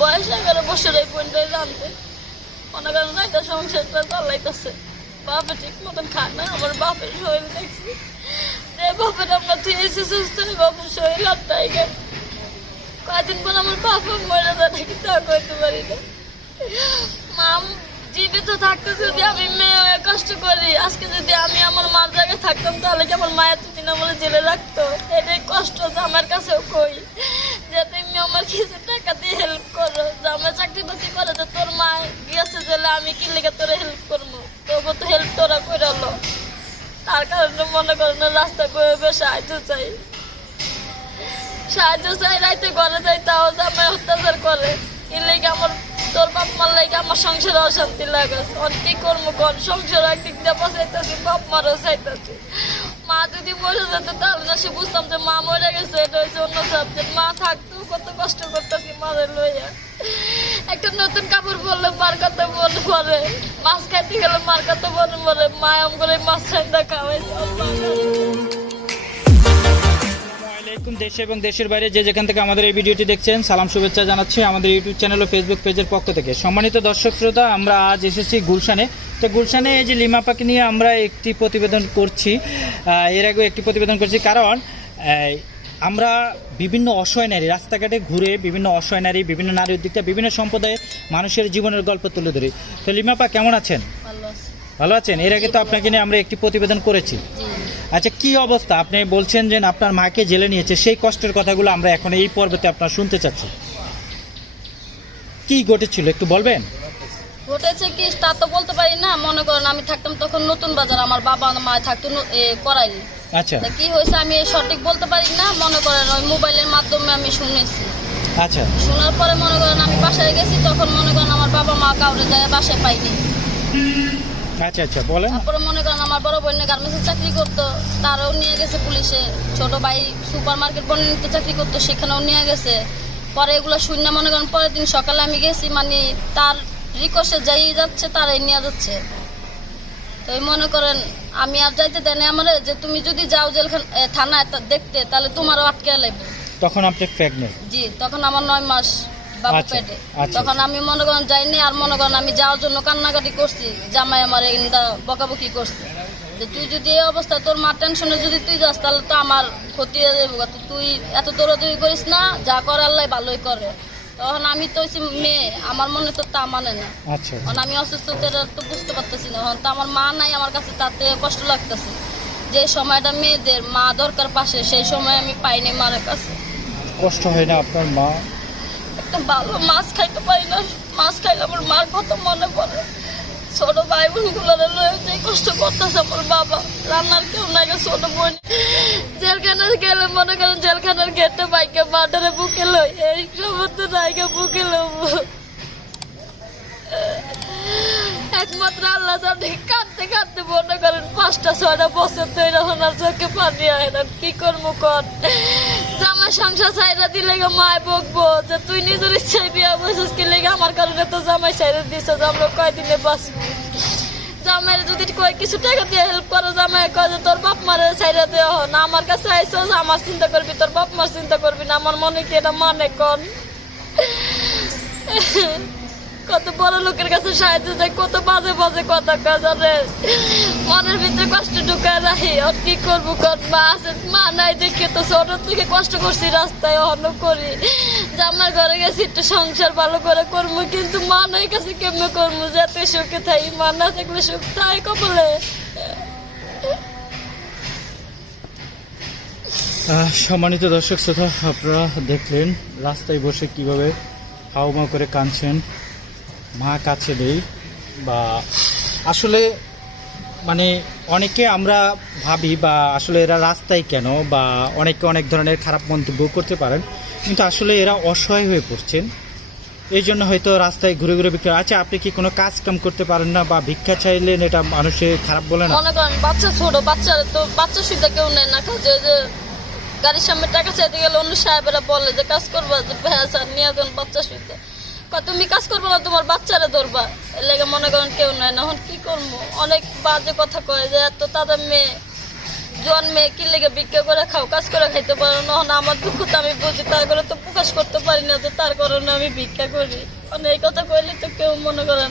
বয়স এগারো বছর এই পর্যন্ত জানতে। মনে করেন যাইতে সংসারটা চালাইতেছে। বাপে ঠিক মতন খায় না, আমার বাপের শরীর দেখছি। যে বাপের আমরা থুয়েছি সুস্থ বাপের শরীর হাতটাই গে কয়দিন পর আমার বাপা মরে যায় নাকি, তা করতে পারি না। মা, জীবিত থাকতে যদি আমি মেয়ে কষ্ট করি, আজকে যদি আমি আমার মার জায়গায় থাকতাম, তাহলে কি আমার মায়ের দুদিন আমার জেলে রাখতো? এটাই কষ্ট যে আমার কাছেও কই। যে তুমি আমার কিছু টাকা দিয়ে হেল্প করো, যে আমার চাকরি বাকরি করে, যে তোর মা গিয়েছে জেলে, আমি কি লেগে তোরা হেল্প করব? তবু তো হেল্প তোরা করে লো। তার কারণে মনে করো না রাস্তা করে সাহায্য চাই। সাহায্য চাই, রাইতে ঘরে যাই, তাও জামাই অত্যাচার করে। এর লেগে আমার, তোর বাপ মার লেগে আমার সংসারে অশান্তি লাগে আর কি করব কর সংসার একদিক দিয়ে বসাইতেছি, বাপ মারও চাইতেছি। মা যদি বসে যেত তাহলে সে বুঝতাম যে মা মরে গেছে, এটা হচ্ছে অন্য সাবজেক্ট মা থাকতো কত কষ্ট করতেছি মারে লইয়া। একটা নতুন কাপড় পরলে মার কথা মনে পরে মাছ খাইতে গেলে মার কথা মনে পরে মা আম করে মাছ খাইতে খাওয়াইছে। আলাইকুম দেশে এবং দেশের বাইরে যে যেখান থেকে আমাদের এই ভিডিওটি দেখছেন সালাম শুভেচ্ছা জানাচ্ছি আমাদের ইউটিউব চ্যানেল ও ফেসবুক পেজের পক্ষ থেকে। সম্মানিত দর্শক শ্রোতা আমরা আজ এসেছি গুলশানে। তো গুলশানে এই যে লিমাপাকে নিয়ে আমরা একটি প্রতিবেদন করছি এর আগেও একটি প্রতিবেদন করছি। কারণ আমরা বিভিন্ন অসহায় নারী রাস্তাঘাটে ঘুরে বিভিন্ন অসহায় নারী বিভিন্ন নারী উদ্যোক্তা বিভিন্ন সম্প্রদায়ের মানুষের জীবনের গল্প তুলে ধরি। তো লিমাপা কেমন আছেন? ভালো আছেন? এর আগে তো আপনাকে নিয়ে আমরা একটি প্রতিবেদন করেছি। আচ্ছা কি অবস্থা? আপনি বলছেন যে আপনার মাকে জেলে নিয়েছে সেই কষ্টের কথাগুলো আমরা এখন এই পর্বতে আপনার শুনতে চাচ্ছি। কি ঘটেছিল একটু বলবেন? ঘটেছে কি তা তো বলতে পারি না মনে করেন আমি থাকতাম তখন নতুন বাজার আমার বাবা মা থাকতো করাইলি। আচ্ছা। কি হয়েছে আমি সঠিক বলতে পারি না মনে করেন ওই মোবাইলের মাধ্যমে আমি শুনেছি। আচ্ছা। শোনার পরে মনে করেন আমি বাসায় গেছি তখন মনে করেন আমার বাবা মা কাউরে যায় বাসায় পাইনি। আচ্ছা আচ্ছা বলেন। তারপরে মনে করেন আমার বড় বোনের গার্মেন্টসে চাকরি করতো তারও নিয়ে গেছে পুলিশে। ছোট ভাই সুপার মার্কেট বর্ণিতে চাকরি করতো সেখানেও নিয়ে গেছে। পরে এগুলো শূন্য মনে করেন পরের দিন সকালে আমি গেছি মানে তার রিকোয়েস্টে যাই যাচ্ছে তারাই নিয়ে যাচ্ছে। তো মনে করেন আমি আর যাইতে দেয় আমার যে তুমি যদি যাও জেলখান থানায় দেখতে তাহলে তোমারও আটকে লাগবে। তখন আপনি প্রেগনেন্ট জি তখন আমার নয় মাস। বাবু আচ্ছা, পেটে। আচ্ছা। তখন আমি মনে করেন যাইনি আর মনে করেন আমি যাওয়ার জন্য কান্নাকাটি করছি জামাই আমার এখানটা বকাবকি করছে। যে তুই যদি এই অবস্থায় তোর মা টেনশনে যদি তুই যাস তাহলে তো আমার ক্ষতি হয়ে যাবে তুই এত দৌড়াদৌড়ি করিস না যা করে আল্লাহ ভালোই করে। তখন আমি তো হচ্ছি মেয়ে আমার মনে তো তা মানে না। আচ্ছা কারণ আমি অসুস্থতাটা তো বুঝতে পারতেছি না। তো আমার মা নাই আমার কাছে তাতে কষ্ট লাগতেছে। যে সময়টা মেয়েদের মা দরকার পাশে সেই সময় আমি পাইনি মার কাছে। কষ্ট হয় না আপনার মা? একটা ভালো মাছ খাইতে পারি না। মাছ খাইলে আমার মার কথা মনে পড়ে। ছোট ভাই বোনগুলো লয়ে যে কষ্ট করতেছে আমার বাবা। রান্নার কেউ নাই ছোট বোন। জেলখানা গেলে মনে করেন জেলখানার গেটে বাইকে মাটারে বুকে লই এই সমস্ত নাইকে বুকে লব। একমাত্র আল্লাহ জানে, কাঁদতে কাঁদতে মনে করেন পাঁচটা, ছয়টা বছর ধরে ওনার চোখে পানি হয় না, কি করব কর? জামা সংসার সাইরা দিলে মায় বকবো, যে তুই নিজের ইচ্ছায় বিয়া বসেছিস কি লেগে আমার কারণে তো জামাই সাইরা দিছ, যে আমরা কয়দিনে বাঁচবো? জামাইয়ের যদি কয়, কিছু টাকা দিয়ে হেল্প করো জামাই, কয় যে তোর বাপ মারে সাইরা দেওয়া হয়। না, আমার কাছে আইসো আমার চিন্তা করবি, তোর বাপ মার চিন্তা করবি না, আমার মনে কি এটা মানে কন? কত বড় লোকের কাছে সাহায্য চাই, কত বাজে বাজে কথা কাজারে মনের ভিতরে কষ্ট ঢুকায় রাখি, আর কি করব কর? মা আছে, মা নাই দেখে তো ছোট থেকে কষ্ট করছি, রাস্তায় অন্য করি। যে আমার ঘরে গেছি, একটু সংসার ভালো করে করব, কিন্তু মা নাই, কাছে কেমনে করব? যাতে সুখে থাই, মা না থাকলে সুখ থাই কবলে? সম্মানিত দর্শক শ্রোতা, আপনারা দেখলেন রাস্তায় বসে কীভাবে হাওমা করে কাঁদছেন। মা কাছে নেই বা আসলে মানে অনেকে আমরা ভাবি বা আসলে এরা রাস্তায় কেন বা অনেকে অনেক ধরনের খারাপ মন্তব্য করতে পারেন, কিন্তু আসলে এরা অসহায় হয়ে পড়ছেন। এই জন্য হয়তো রাস্তায় ঘুরে ঘুরে বিক্রি আচ্ছা আপনি কি কোনো কাজ কাম করতে পারেন না বা ভিক্ষা চাইলেন এটা মানুষে খারাপ বলে না? মনে করেন, বাচ্চা ছোট, বাচ্চা তো বাচ্চা সুবিধা কেউ নেয় না। কাজে যে গাড়ির সামনে টাকা চাইতে গেলে অন্য সাহেবেরা বলে যে, কাজ করবা যে ভ্যাঁ স্যার, নিয়ে যান বাচ্চা সুবিধা তুমি কাজ করব না, তোমার বাচ্চারা ধরবা। এর লেগে মনে করেন কেউ নেয় না কি করব? অনেক বাজে কথা কয় যে, এত তাদের মেয়ে জন্মে কি লেগে ভিক্ষা করে খাও, কাজ করে খাইতে পারো? না আমার দুঃখ তো আমি বুঝি, তার করে তো প্রকাশ করতে পারি না যে তার কারণে আমি ভিক্ষা করি। মানে এই কথা কইলে তো কেউ মনে করেন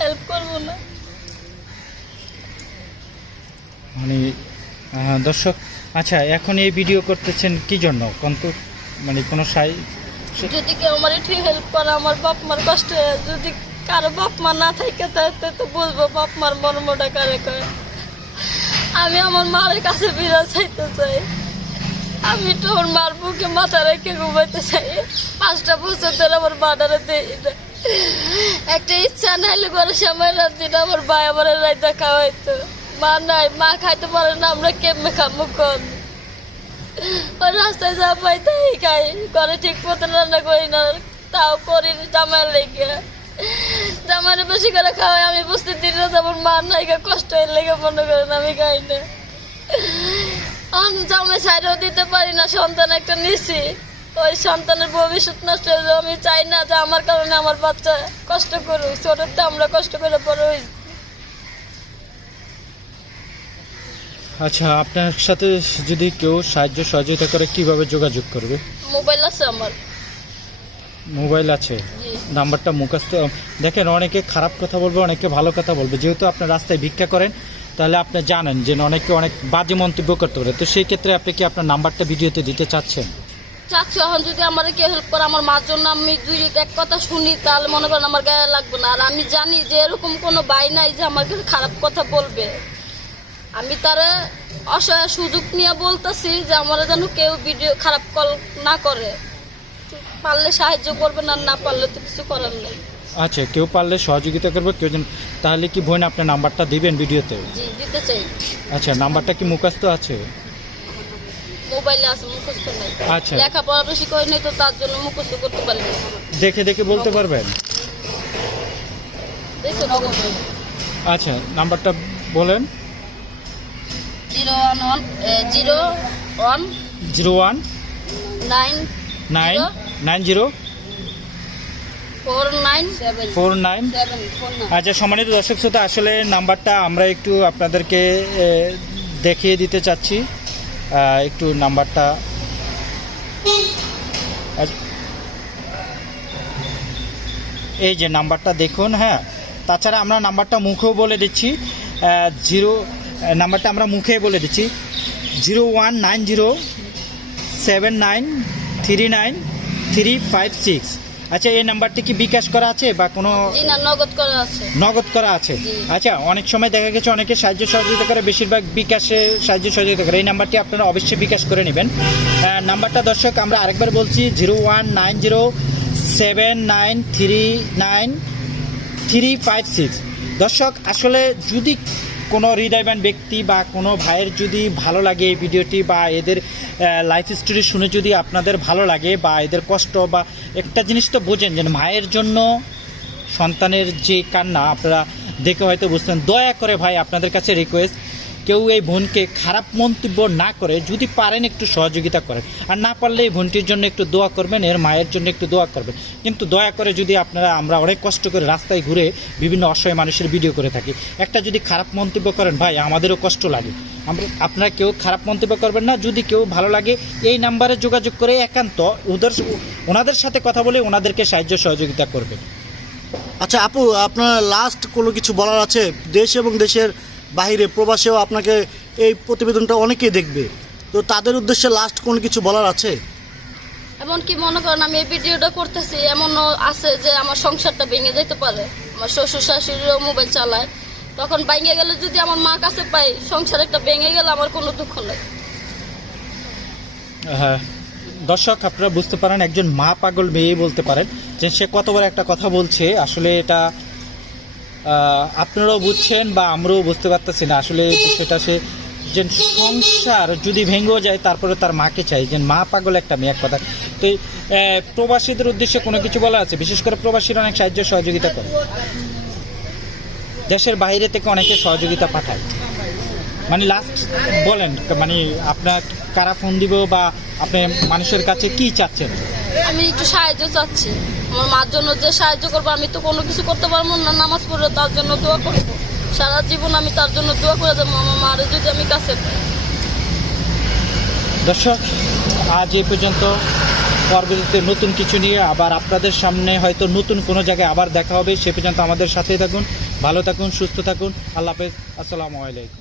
হেল্প করব না। মানে দর্শক আচ্ছা এখন এই ভিডিও করতেছেন কি জন্য? কিন্তু মানে কোনো সাই যদি কেউ আমার একটু হেল্প করে, আমার বাপ মার কষ্ট, যদি কারও বাপ মা না থাকে, তাহলে তো বুঝব বাপ মার মর্মটা কারে কয়। আমি আমার মার কাছে বিরাজ চাইতে চাই। আমি তো ওর মার বুকে মাথা রেখে ঘুমাইতে চাই। পাঁচটা বছর ধরে আমার মাটারে দেই না। একটা ইচ্ছা নাইলে ঘরে সময় রাত দিন আমার ভাই আমার রাইতা খাওয়াইতো। মা নাই, মা খাইতে পারে না, আমরা কেমনে খামো কন? ওই রাস্তায় পাই তাই খাই ঘরে ঠিক রান্না করি না, তাও করি জামাই লেগে। বেশি করে খাওয়াই, আমি বুঝতে দিন না যেমন মা নাই কষ্ট হয়ে লেগে মনে করেন আমি খাই না। আমি সাইডেও দিতে পারি না, সন্তান একটা নিছি। ওই সন্তানের ভবিষ্যৎ নষ্ট হয়ে যাবে, আমি চাই না যে আমার কারণে আমার বাচ্চা কষ্ট করুক ছোটতে আমরা কষ্ট করে বড় হয়েছি। আচ্ছা আপনার সাথে যদি কেউ সাহায্য সহযোগিতা করে কীভাবে যোগাযোগ করবে? মোবাইল আছে আমার। মোবাইল আছে? নাম্বারটা মুখস্থ। দেখেন অনেকে খারাপ কথা বলবে অনেকে ভালো কথা বলবে। যেহেতু আপনার রাস্তায় ভিক্ষা করেন তাহলে আপনি জানেন যে অনেকে অনেক বাজে মন্তব্য করতে পারে। তো সেই ক্ষেত্রে আপনি কি আপনার নাম্বারটা ভিডিওতে দিতে চাচ্ছেন? চাচ্ছি এখন যদি আমার কেউ হেল্প করে আমার মার জন্য আমি দুই এক কথা শুনি তাহলে মনে করেন আমার গায়ে লাগবে না। আর আমি জানি যে এরকম কোনো ভাই নাই যে আমার কাছে খারাপ কথা বলবে। আমি তারা অসহায় সুযোগ নিয়ে বলতেছি যে আমার যেন কেউ ভিডিও খারাপ কল না করে। পারলে সাহায্য করবে না না পারলে তো কিছু করার নেই। আচ্ছা কেউ পারলে সহযোগিতা করবে কেউ যেন তাহলে কি বোন আপনার নাম্বারটা দিবেন ভিডিওতে? জি দিতে চাই। আচ্ছা নাম্বারটা কি মুখস্থ আছে? মোবাইলে আছে মুখস্থ নেই। আচ্ছা। লেখাপড়া বেশি করে নেই তো তার জন্য মুখস্থ করতে পারি না। দেখে দেখে বলতে পারবেন? দেখো আচ্ছা নাম্বারটা বলেন। Zero one one zero one zero one nine nine nine zero nine four nine. আচ্ছা সম্মানিত দর্শক শ্রোতা আসলে নাম্বারটা আমরা একটু আপনাদেরকে দেখিয়ে দিতে চাচ্ছি। একটু নাম্বারটা। আচ্ছা। এই যে নাম্বারটা দেখুন হ্যাঁ। তাছাড়া আমরা নাম্বারটা মুখেও বলে দিচ্ছি জিরো নাম্বারটা আমরা মুখে বলে দিচ্ছি। Zero one nine zero seven nine three nine three five six. আচ্ছা এই নাম্বারটি কি বিকাশ করা আছে বা কোনো নগদ করা আছে। নগদ করা আছে? আচ্ছা অনেক সময় দেখা গেছে অনেকে সাহায্য সহযোগিতা করে বেশিরভাগ বিকাশে সাহায্য সহযোগিতা করে। এই নাম্বারটি আপনারা অবশ্যই বিকাশ করে নেবেন। নাম্বারটা দর্শক আমরা আরেকবার বলছি zero one nine zero seven nine three nine three five six. দর্শক আসলে যদি কোনো হৃদয়বান ব্যক্তি বা কোনো ভাইয়ের যদি ভালো লাগে এই ভিডিওটি বা এদের লাইফ স্টোরি শুনে যদি আপনাদের ভালো লাগে বা এদের কষ্ট বা একটা জিনিস তো বোঝেন যে মায়ের জন্য সন্তানের যে কান্না, আপনারা দেখে হয়তো বুঝতেন দয়া করে ভাই আপনাদের কাছে রিকোয়েস্ট কেউ এই বোনকে খারাপ মন্তব্য না করে যদি পারেন একটু সহযোগিতা করেন। আর না পারলে এই বোনটির জন্য একটু দোয়া করবেন, এর মায়ের জন্য একটু দোয়া করবেন। কিন্তু দয়া করে যদি আপনারা, আমরা অনেক কষ্ট করে রাস্তায় ঘুরে বিভিন্ন অসহায় মানুষের ভিডিও করে থাকি। একটা যদি খারাপ মন্তব্য করেন, ভাই, আমাদেরও কষ্ট লাগে। আমরা, আপনারা কেউ খারাপ মন্তব্য করবেন না। যদি কেউ ভালো লাগে, এই নাম্বারে যোগাযোগ করে একান্ত ওদের, ওনাদের সাথে কথা বলে ওনাদেরকে সাহায্য সহযোগিতা করবেন। আচ্ছা আপু, আপনার লাস্ট কোনো কিছু বলার আছে? দেশ এবং দেশের বাইরে প্রবাসেও আপনাকে এই প্রতিবেদনটা অনেকেই দেখবে। তো তাদের উদ্দেশ্যে লাস্ট কোন কিছু বলার আছে? এমনকি মনে করেন আমি এই ভিডিওটা করতেছি এমনও আছে যে আমার সংসারটা ভেঙে যেতে পারে। আমার শ্বশুর শাশুড়িও মোবাইল চালায়। তখন ভেঙে গেলে যদি আমার মা কাছে পাই সংসার একটা ভেঙে গেলে আমার কোনো দুঃখ নেই। হ্যাঁ দর্শক আপনারা বুঝতে পারেন একজন মা পাগল মেয়ে বলতে পারেন যে সে কতবার একটা কথা বলছে। আসলে এটা আপনারাও বুঝছেন বা আমরাও বুঝতে পারতেছি না। আসলে বিষয়টা সে যে সংসার যদি ভেঙেও যায়, তারপরে তার মাকে চাই। যে মা পাগল একটা মেয়ে, এক কথা তো প্রবাসীদের উদ্দেশ্যে কোনো কিছু বলা আছে? বিশেষ করে প্রবাসীরা অনেক সাহায্য সহযোগিতা করে। দেশের বাইরে থেকে অনেকে সহযোগিতা পাঠায়। মানে লাস্ট বলেন মানে আপনার কারা ফোন দিব বা আপনি মানুষের কাছে কি চাচ্ছেন? আমি একটু সাহায্য চাচ্ছি। আমার মার জন্য যে সাহায্য করব, আমি তো কোনো কিছু করতে পারব না, নামাজ পড়লে তার জন্য দোয়া করব। সারা জীবন আমি তার জন্য দোয়া করে দেবো, আমার মারে যদি আমি কাছে দর্শক, আজ এই পর্যন্ত। পরবর্তীতে নতুন কিছু নিয়ে আবার আপনাদের সামনে হয়তো নতুন কোনো জায়গায় আবার দেখা হবে, সে পর্যন্ত আমাদের সাথেই থাকুন, ভালো থাকুন, সুস্থ থাকুন। আল্লাহ হাফেজ, আসসালামু আলাইকুম।